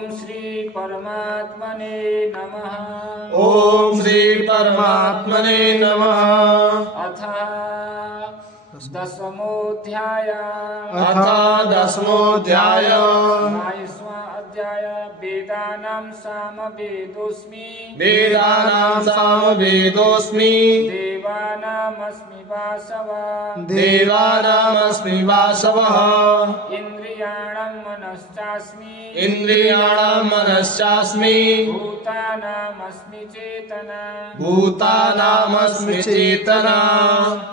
ओम श्री परमात्मने नमः। ओम श्री परमात्मने नमः। अथ दशमोऽध्याय। अध्याय वेदानां सामवेदोऽस्मि। देवानामस्मि वासवः। इन्द्रियाणां मनश्चास्मि। भूतानामस्मि चेतना।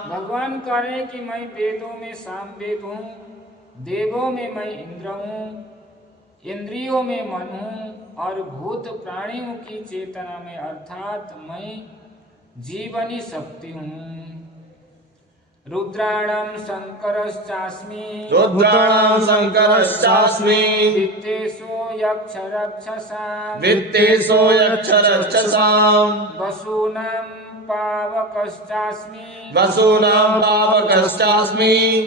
भगवान कह रहे कि मैं वेदों में सामवेद हूँ, देवों में मैं इंद्र हूँ, इंद्रियों में मन हूँ और भूत प्राणियों की चेतना में अर्थात मैं जीवनी शक्ति हूँ। रुद्राणां शंकरश्चास्मि। वित्तेषु यक्षरक्षसां। वसूनां पावकश्चास्मि।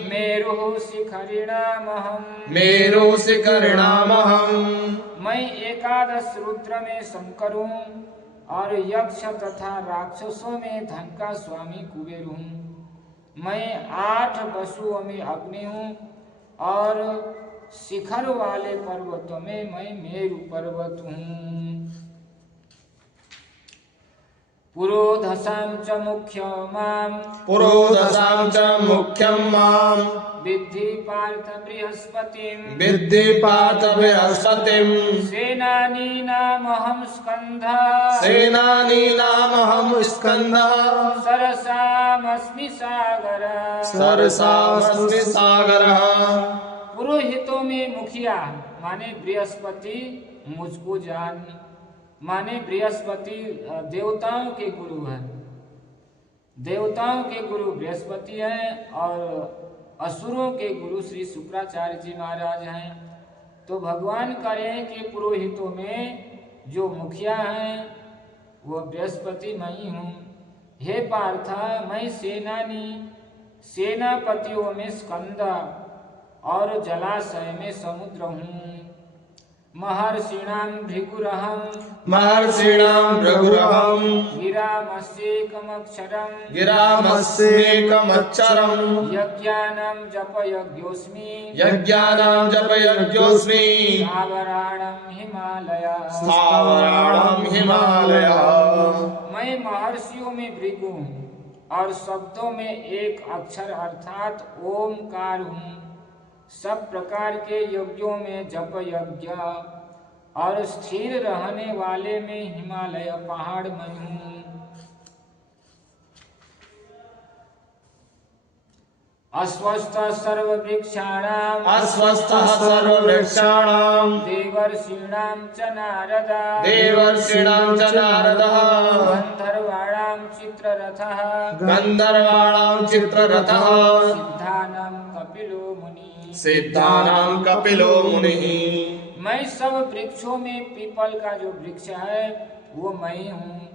मेरुः शिखरिणामहम्। मैं एकादश रुद्र में शंकर हूँ और यक्ष तथा राक्षसों में धन का स्वामी कुबेर हूँ। मैं 8 वसुओं में अग्नि हूँ और शिखर वाले पर्वतों में मैं मेरु पर्वत हूँ। पुरोधसां च मुख्यं मां। विद्धि पार्थ बृहस्पतिं। सेनानीनामहं स्कन्धः। सरसामस्मि सागरः। पुरोहितों में मुखिया माने बृहस्पति मुझको जान, माने बृहस्पति देवताओं के गुरु हैं। देवताओं के गुरु बृहस्पति हैं और असुरों के गुरु श्री शुक्राचार्य जी महाराज हैं। तो भगवान कह रहे हैं कि पुरोहितों में जो मुखिया हैं वो बृहस्पति मैं ही हूँ। हे पार्था, मैं सेनापतियों में स्कंद और जलाशय में समुद्र हूँ। महर्षिणां भृगुरहं। गिरामस्येकमक्षरम्। यज्ञानां जपयज्ञोऽस्मि। स्थावराणां हिमालयः। मैं महर्षियों में भृगु हूँ और शब्दों में एक अक्षर अर्थात ओमकार हूँ। सब प्रकार के यज्ञों में जप यज्ञ और स्थिर रहने वाले में हिमालय पहाड़ में हूँ। अस्वस्थ सर्ववृक्षाणां। देवर्षीणां च नारदः। गन्धर्वाणां चित्ररथः। सिद्धानां कपिलो मुनिः। मैं सब वृक्षों में पीपल का जो वृक्ष है वो मैं हूँ।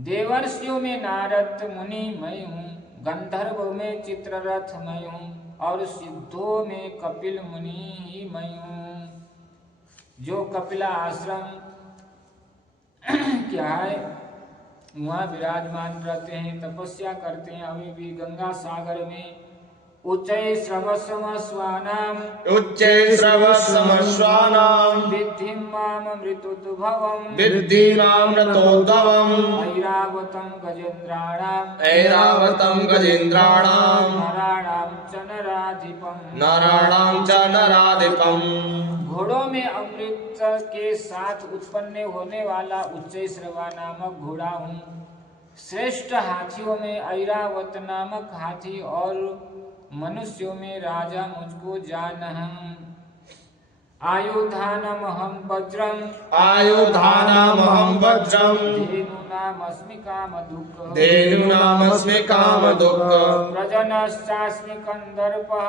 देवर्षियों में नारद मुनि मैं हूँ। गंधर्व में चित्ररथ मैं हूँ और सिद्धों में कपिल मुनि ही मैं हूँ। जो कपिला आश्रम क्या है वहाँ विराजमान रहते हैं, तपस्या करते हैं। अभी भी गंगा सागर में उच्चैःश्रवसमश्वानां। विद्धि मामृतोद्भवम्। ऐरावतं गजेन्द्राणां। नराणां च नराधिपम्। घोड़ों में अमृत के साथ उत्पन्न होने वाला उच्चैःश्रवा नामक घोड़ा हूँ। श्रेष्ठ हाथियों में ऐरावत नामक हाथी और मनुष्यों में राजा मुझको जानहं। आयुधानमहं वज्रं। धेनुनामस्मि कामधुक्। प्रजनश्चास्मि कन्दर्पः।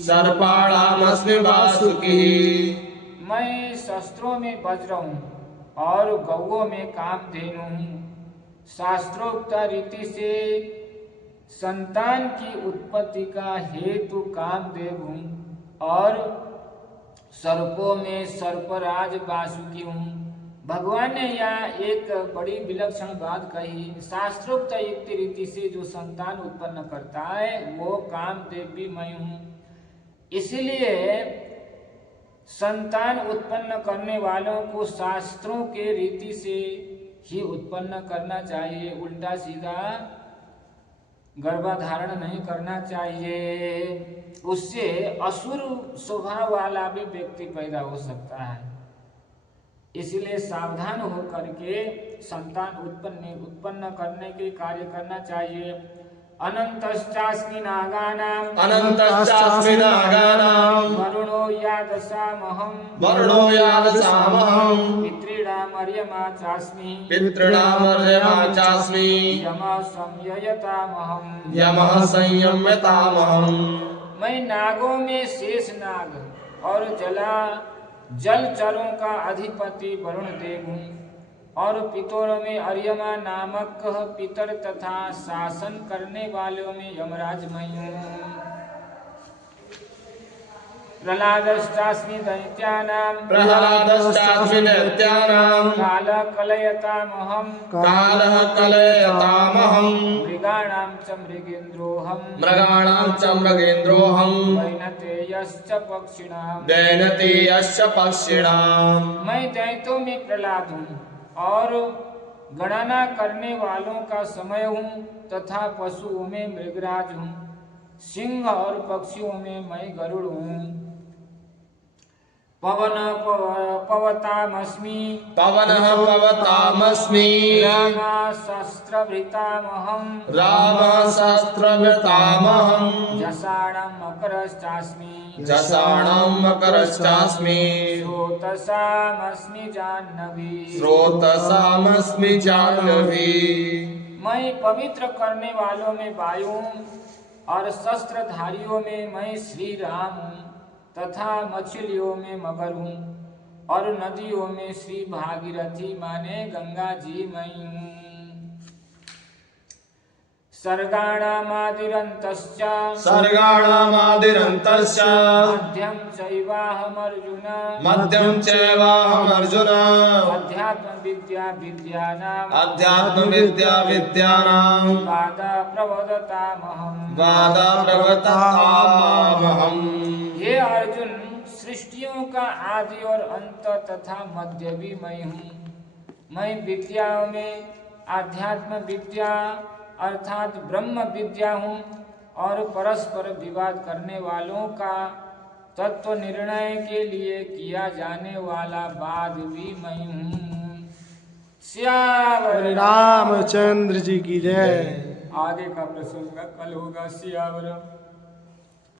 सर्पाणामस्मि वासुकी। मैं शस्त्रों में वज्र हूँ और गौओं में कामधेनु हूँ। शास्त्रोक्त रीति से संतान की उत्पत्ति का हेतु कामदेव हूँ और सर्पों में सर्पराज वासुकी हूँ। भगवान ने यहाँ एक बड़ी विलक्षण बात कही। शास्त्रोक्त युक्ति रीति से जो संतान उत्पन्न करता है वो कामदेव भी मैं हूँ। इसलिए संतान उत्पन्न करने वालों को शास्त्रों के रीति से ही उत्पन्न करना चाहिए, उल्टा सीधा गर्भाधारण नहीं करना चाहिए। उससे असुर स्वभाव वाला भी व्यक्ति पैदा हो सकता है। इसलिए सावधान होकर के संतान उत्पन्न करने के कार्य करना चाहिए। अनंतश्चास्मि नागानां अनन्तश्चास्मि नागानां वरुणो यादसामहं पितॄणामर्यमा चास्मि पितॄणामर्यमा चास्मि यमः संययतामहं यमः संयम्यतामहम्। मैं नागों में शेष नाग और जलचरों का अधिपति वरुण देव हूँ और पितरों में अर्यमा नामक पितर तथा शासन करने वालों में यमराज मैं हूँ। प्रह्लादश्चास्मि दैत्यानां प्रह्लादश्चास्मि दैत्यानां कालः कलयतामहं कालः कलयतामहम् मृगाणां च मृगेन्द्रोऽहं मृगाणां च मृगेन्द्रोऽहम् वैनतेयश्च पक्षिणां दैनतेयश्च पक्षिणाम्। मैं दैत्यों में प्रहलाद हूँ और गणना करने वालों का समय हूँ तथा पशुओं में मृगराज हूँ। सिंह और पक्षियों में मैं गरुड़ हूँ। पवतामस्मि पवनः पवतामस्मि शस्त्रभृतामहं रामः शस्त्रभृतामहम् जषाणं मकरश्चास्मि जषाणं मकरश्चास्मि स्रोतसामस्मि जाह्नवी स्रोतसामस्मि जाह्नवी। मैं पवित्र करने वालों में वायु और शस्त्रधारियों में मैं श्री राम हूँ तथा मछलियों में मगर हूँ और नदियों में श्री भागीरथी माने गंगा जी मैं हूँ। सर्गाणामादिरन्तश्च सर्गाणामादिरन्तश्च मध्यं चैवाहमर्जुन मध्यं चैवाहमर्जुन अध्यात्मविद्या विद्यानाम् अध्यात्मविद्या विद्यानां वादा प्रवदतामहम् वादा प्रवर्ततामहम्। हे अर्जुन, सृष्टियों का आदि और अंत तथा मध्य भी मैं हूँ। मैं विद्याओं में आध्यात्म विद्या अर्थात ब्रह्म विद्या हूँ और परस्पर विवाद करने वालों का तत्व निर्णय के लिए किया जाने वाला वाद भी मैं हूँ। सियावर रामचंद्र जी की जय। आगे का प्रसंग कल होगा। सियावर